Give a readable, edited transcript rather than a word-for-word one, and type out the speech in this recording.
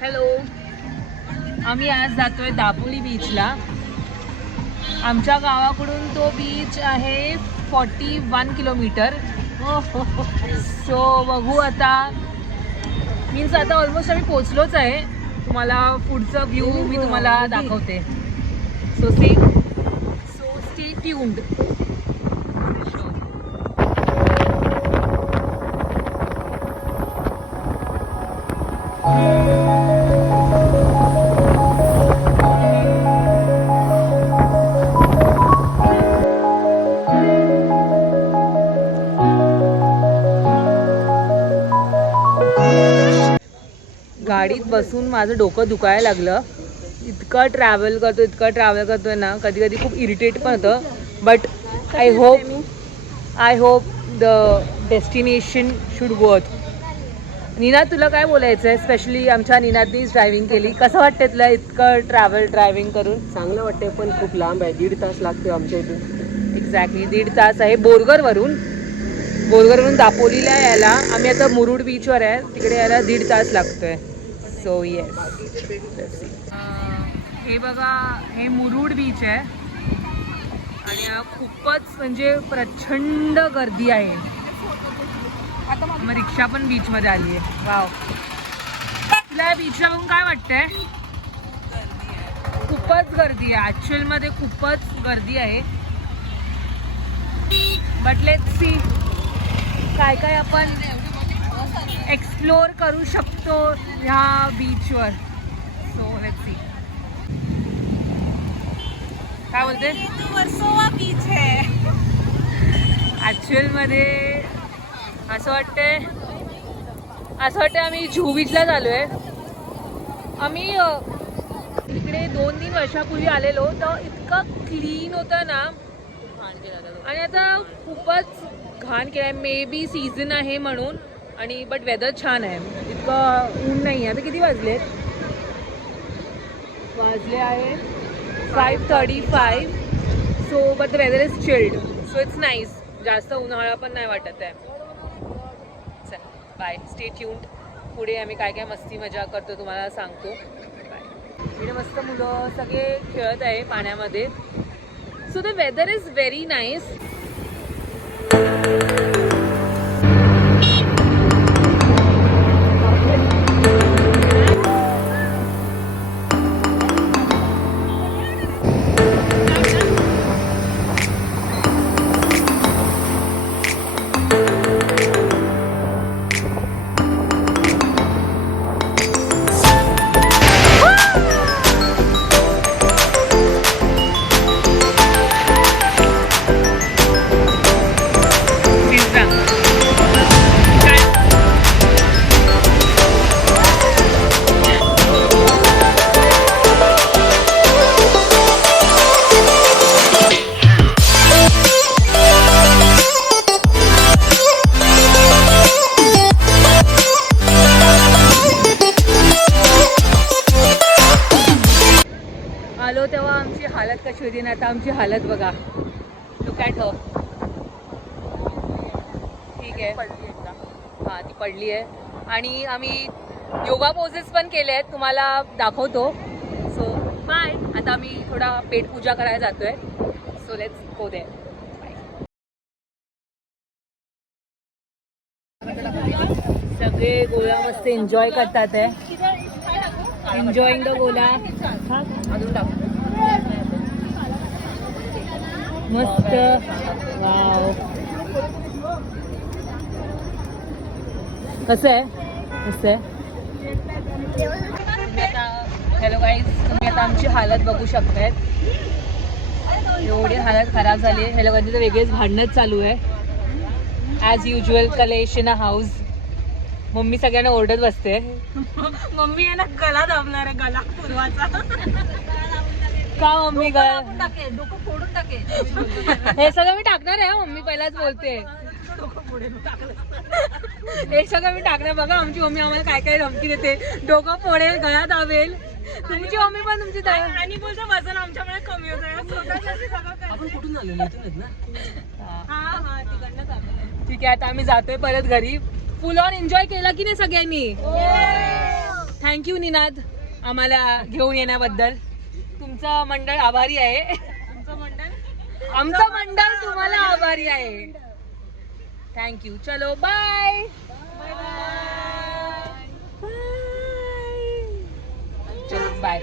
Hello, आम्ही आज जातोय दापोली बीचला. आमच्या गावाकडून तो बीच आहे 41 किलोमीटर. सो बघू आता, मीन्स आता ऑलमोस्ट आम्ही पोचलोच आहे. तुम्हाला पुढचं व्ह्यू मी तुम्हाला दाखवते. So stay tuned. गाडीत बसून माझं डोकं दुखायला लागलं. इतकं ट्रॅव्हल करतोय ना, कधी कधी खूप इरिटेट पण होतं. But I hope the destination should worth. Nina, तुला काय बोलायचं आहे? स्पेशली आमच्या नीनातीच ड्रायव्हिंग केली. कसं वाटतं तुला इतकं ड्रायव्हिंग करून? चांगलं वाटतंय, पण खूप लांब आहे. 1.5 तास लागतो आमच्या इथून. एक्झॅक्टली 1.5 तास आहे बोरगरवरून दापोलीला यायला. आम्ही आता मुरुड बीचवर आहे, तिकडे यायला 1.5 तास लागतोय. सो येस, हे बघा, हे मुरुड बीच आहे आणि खूपच म्हणजे प्रचंड गर्दी आहे. आता मग रिक्षा पण बीचमध्ये आली आहे. वाव, तुला या बीचला बघून काय वाटतंय? खूपच गर्दी आहे. ॲक्च्युअलमध्ये खूपच गर्दी आहे. बट लेट्स सी काय काय आपण एक्सप्लोर करू शकतो ह्या बीचवर. So let's see. काय बोलते? वर्सोवा बीच है. ॲक्च्युअलमध्ये असं वाटतंय आम्ही जुहू बीचला झालो आहे. आम्ही इकडे 2-3 वर्षापूर्वी आलेलो, तर इतकं क्लीन होतं ना, आणि आता खूपच घाण केलं आहे. मे बी सीझन आहे म्हणून, आणि बट वेदर छान आहे, इतकं ऊन नाही आहे. आता किती वाजले आहे 5:35. So but the weather is chilled, so it's nice. जास्त उन्हाळा पण नाही वाटत आहे. चल बाय, स्टे ट्यून्ड. पुढे आम्ही काय काय मस्ती मजा करतो तुम्हाला सांगतो. बाय. इकडे मस्त मुलं सगळे खेळत आहे पाण्यामध्ये. So the weather is very nice. आलो तेव्हा आमची हालत कशी होती ना, आता आमची हालत बघा. लुक ॲट हर. ठीक आहे, हां ती पडली आहे. आणि आम्ही योगा पोजेस पण केले आहेत, तुम्हाला दाखवतो. So bye. आता आम्ही थोडा पेट पूजा करायला जातोय. So let's go there. सगळे गोळा मस्त एन्जॉय करतात आहे. एन्जॉईंग द गोला. मस्त. वाव, कसं आहे? कसं आहे? हॅलो गाईज, तुम्ही आता आमची हालत बघू शकताय. एवढी हालत खराब झाली आहे. ह्याला कधी तर वेगळेच भांडणच चालू आहे. ॲज युजल कलेश इन अ हाऊस. मम्मी सगळ्यांना ओरडत बसते. मम्मी आहे ना, गला दाबणार आहे, गला पूर्वाचा. का मम्मी गला? डोकं फोडून टाकेल. हे सगळं मी टाकणार आहे. मम्मी पहिलाच बोलते. हे सगळं मी टाकणार. बघा आमची मम्मी आम्हाला काय काय धमकी देते. डोकं फोडेल, गळा दाबेल. तुमची मम्मी पण तुमची. आणि बोलते वजन आमच्यामुळे कमी होत आहे. आपण कुठून आलेलो? इथूनच ना. हा तिकडनंच आलो. ठीक आहे, आता आम्ही जातोय परत घरी. फुल ऑन एन्जॉय केला की नाही सगळ्यांनी? थँक्यू निनाद आम्हाला घेऊन येण्याबद्दल. तुमचं मंडळ आभारी आहे. आमचं मंडळ तुम्हाला आभारी आहे. थँक्यू. चलो बाय. चलो बाय.